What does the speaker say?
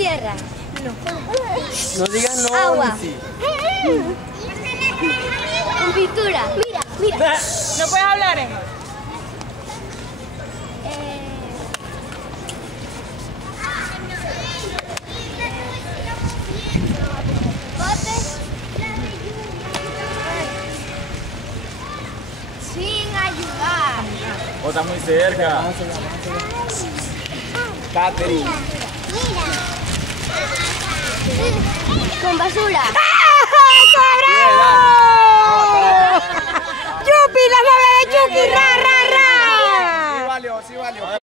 tierra. No digan no. Agua. Sí. Con pintura. Mira. No puedes hablar, Emma. Sin ayudar. O está muy cerca. Catherine. Con basura. ¡Yupi, la novia de Chucky! ¡Ra, ra, ra! Sí valió, sí valió.